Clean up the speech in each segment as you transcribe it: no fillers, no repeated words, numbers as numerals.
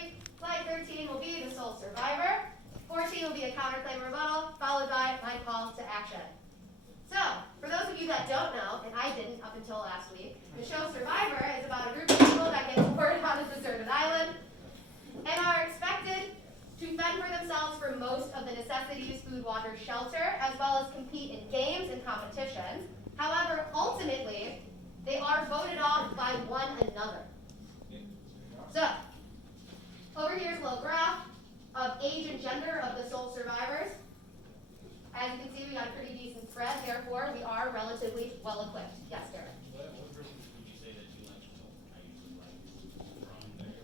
3. Slide 13 will be the sole survivor. 14 will be a counterclaim rebuttal, followed by my call to action. So, for those of you that don't know, and I didn't up until last week, the show Survivor is about a group of people that get deported on a deserted island and are expected to fend for themselves for most of the necessities, food, water, shelter, as well as compete in games and competitions. However, ultimately, they are voted off by one another. So, over here is a little graph of age and gender of the sole survivors. As you can see, we got a pretty decent spread, therefore we are relatively well equipped. Yes, Derek? What verses would you say that you like the most? I usually like from there.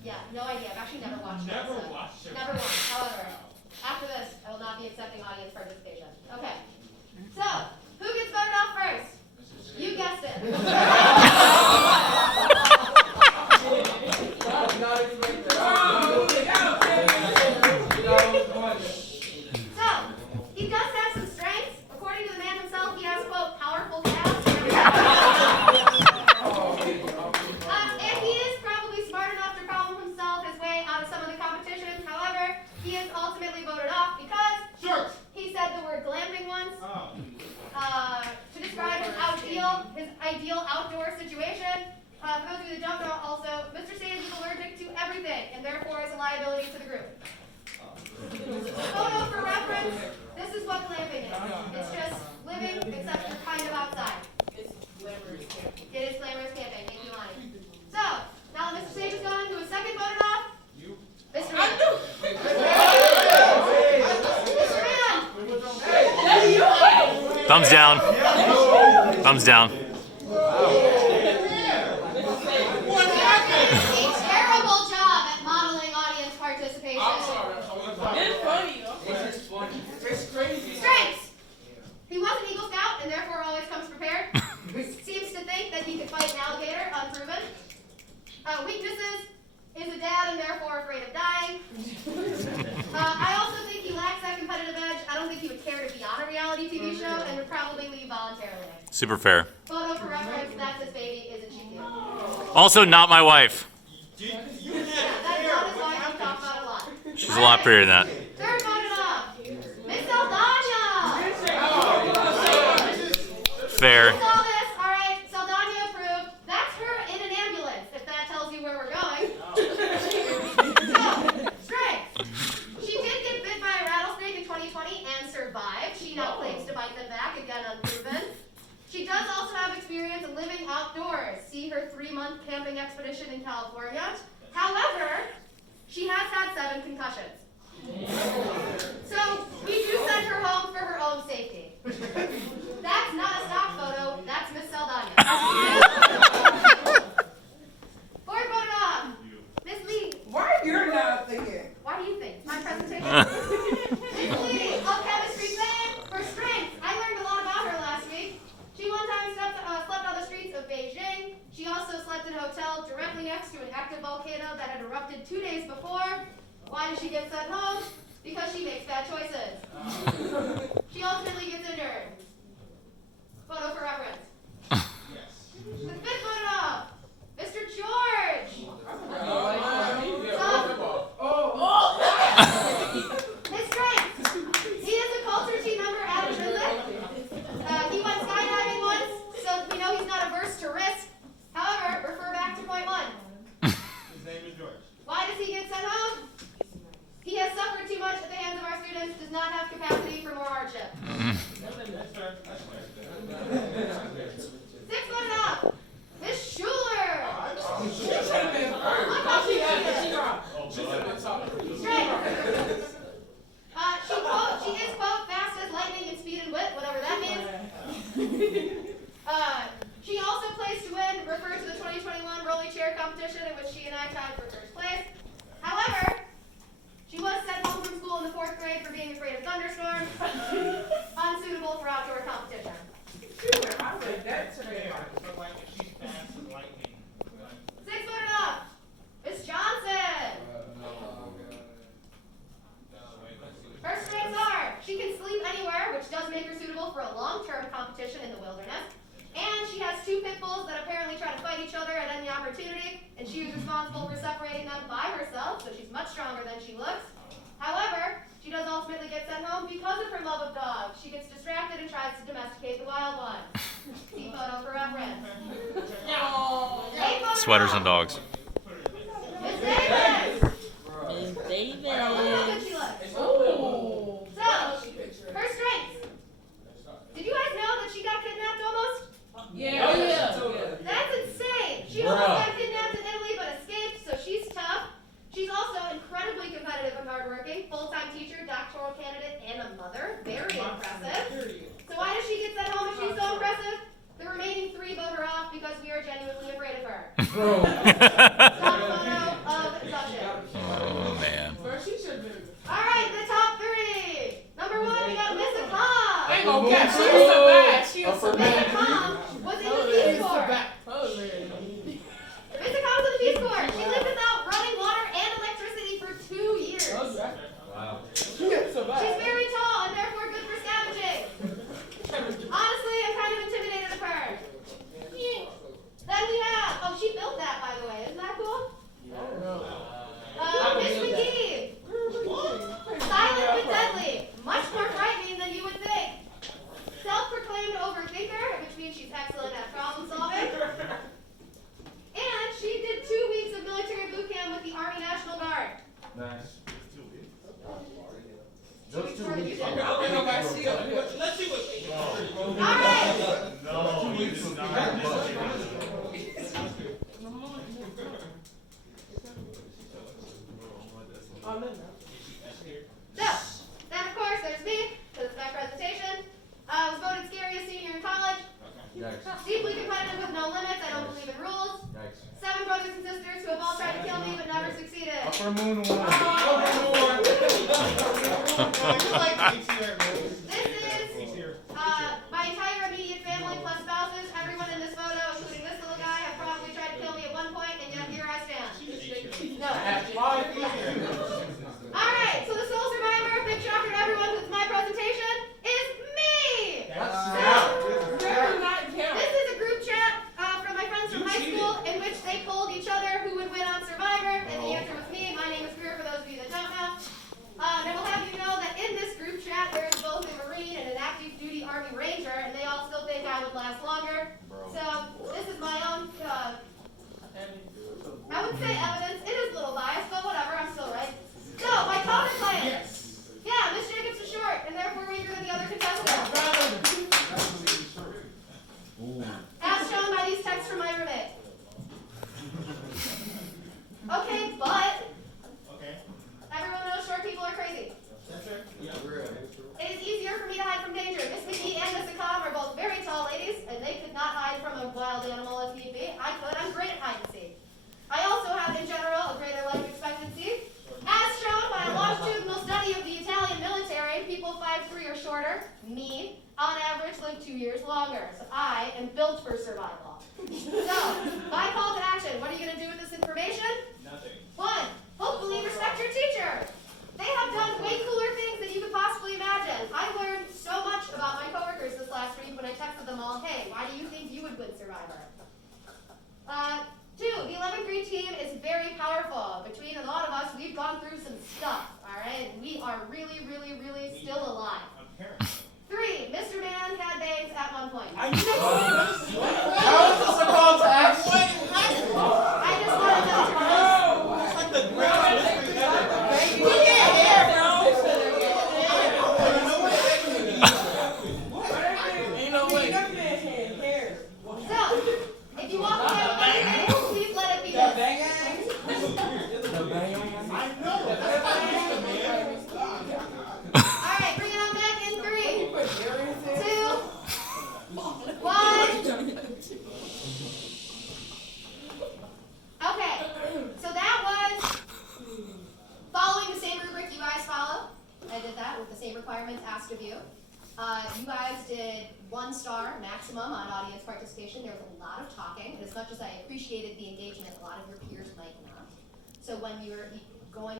Yeah, no idea. I've actually never watched it. Never watched it. Never watched. However, after this, I will not be accepting audience participation. Okay. So, who gets voted off first? You guessed it. So, he does have some strengths. According to the man himself, he has, quote, powerful calves. And he is probably smart enough to problem himself his way out of some of the competitions. However, he is ultimately voted off because he said the word glamping once to describe his ideal outdoor situation. For those of you that don't know, also, Mr. Sage is allergic to everything and therefore is a liability to the group. Photo for reference, this is what glamping is. It's just living, except you're kind of outside. It's glamorous camping. It is glamorous camping. Thank you, Lonnie. So, now that Mr. Sage is gone, who is second voted off? You. Mr. Mann. Mr. Mann! Thumbs down. Thumbs down. A terrible job at modeling audience participation. It's funny, though. It's crazy. Strengths. He was an Eagle Scout and therefore always comes prepared. Seems to think that he could fight an alligator, unproven. Weaknesses, is a dad and therefore afraid of dying. I also think he lacks that competitive edge. I don't think he would care to be on a reality TV show and would probably leave voluntarily. Super fair. Photo for reference, that's his baby, isn't she cute? Also not my wife. Yeah, that's not his wife, we talk about a lot. She's a lot prettier than that. Third voted off, Miss Saldana! Fair. Saw this, all right, Saldana approved. That's her in an ambulance, if that tells you where we're going. So, strength. She did get bit by a rattlesnake in 2020 and survived. She now claims to bite them back, again unproven. She does also have experience in living outdoors. See her 3-month camping expedition in California. However, she has had 7 concussions. So, we do send her home for her own safety. That's not a stock photo, that's Miss Saldana. Fourth voted off, Miss Lee. Why you're not thinking? Why do you think? It's my presentation. Miss Lee of chemistry fan for strength. I learned a lot about her last week. She one time slept on the streets of Beijing. She also slept in a hotel directly next to an active volcano that had erupted 2 days before. Why did she get sent home? Because she makes bad choices. She ultimately gets injured. Photo for reference. Yes. The fifth voted off, Mr. George. His strength. He is a culture team member at Intrinsic. He went skydiving once, so we know he's not averse to risk. However, refer back to point 1. His name is George. Why does he get sent home? He has suffered too much at the hands of our students, does not have capacity for more hardship. Sixth voted off, Miss Schuler. Strength. She is, quote, fast as lightning and speed and wit, whatever that means. She also plays to win, refer to the 2021 rolly chair competition in which she and I tied for first place. However, she was sent home from school in the 4th grade for being afraid of thunderstorms, unsuitable for outdoor competition. I read that today. But like if she's fast as lightning. Sixth voted off, Miss Johnson. Her strengths are, she can sleep anywhere, which does make her suitable for a long-term competition in the wilderness. And she has 2 pit bulls that apparently try to fight each other at any opportunity, and she was responsible for separating them by herself, so she's much stronger than she looks. However, she does ultimately get sent home because of her love of dogs. She gets distracted and tries to domesticate the wild one. See photo for reference. Sweaters and dogs. Miss Davis! Miss Look Davis. how good she looks. Ooh. So, her strengths. Did you guys know that she got kidnapped almost? Yeah. That's insane. She almost got kidnapped in Italy but escaped, so she's tough. She's also incredibly competitive and hardworking, full-time teacher, doctoral candidate, and a mother. Very impressive. So why does she get sent home if she's so impressive? The remaining 3 vote her off because we are genuinely afraid of her. Top photo of induction. Oh man. First, she should have been. Alright, the top 3. Number 1, we got Miss Akam. I ain't gonna catch. She was so bad. She was so Miss bad. Akam was in the Peace Corps. Miss Akam was in the Peace Corps. She lived without running water and electricity for 2 years. Wow. She was so She's bad. very tall and therefore good for scavenging. Honestly, I'm kind of intimidated of her. Then we have, oh, she built that, by the way. Isn't that cool? Miss McGee. Silent but deadly. Much more frightening than you would think. Self-proclaimed overthinker, which means she's excellent at problem solving. And she did 2 weeks of military boot camp with the Army National Guard. Nice. Those 2 weeks. Okay, go back. See you. Let's see what she All right. No, you did not. So, then of course there's me, because it's my presentation. I was voted scariest senior in college. Deeply competitive with no limits, I don't believe in rules. 7 brothers and sisters who have all tried to kill me but never succeeded. Upper moon one. This is my entire immediate family plus spouses. Everyone in this photo, including this little guy, have probably tried to kill me at one point, and yet here I stand. No. Alright, so the sole survivor, big shocker to everyone who's my presentation, is me! This is a group chat from my friends from high school in which they polled each other who would win on Survivor, and the answer was me. My name is Greer, for those of you that don't know. And I will have you know that in this group chat there is both a Marine and an active duty Army Ranger, and they all still think I would last longer. So this is my own, I would say evidence. It is a little biased, but whatever, I'm still right. So, my common plan. Yeah, Miss Jacobs is short, and therefore weaker than the other contestants. As shown by these texts from my roommate. Okay, but everyone knows short people are crazy. It is easier for me to hide from danger. Miss McGee and Miss Akam are both very tall ladies, and they could not hide from a wild animal if need be. I could. I'm great at hide and seek. I also have, in general, a greater life expectancy. As shown by a longitudinal study of the Italian military, people 5'3" or shorter, me, on average live 2 years longer. So I am built for survival. So, my call to action. What are you going to do with this information? Nothing. 1. Hopefully respect your teacher. They have done way cooler things than you could possibly imagine. I learned so much about my coworkers this last week when I texted them all, hey, why do you think you would win Survivor? 2. The 11th grade team is very powerful. Between a lot of us, we've gone through some stuff, all right? We are really, really, really still alive. 3. Mr. Man had bangs at one point. How is this a call to action? I just wanted them to know. Ain't no way. So, if you walk away with anything, please let it be this. Alright, bring it on back in 3, 2, 1. Okay, so that was following the same rubric you guys follow. I did that with the same requirements asked of you. You guys did 1 star maximum on audience participation. There was a lot of talking, and as much as I appreciated the engagement, a lot of your peers might not. So when you're going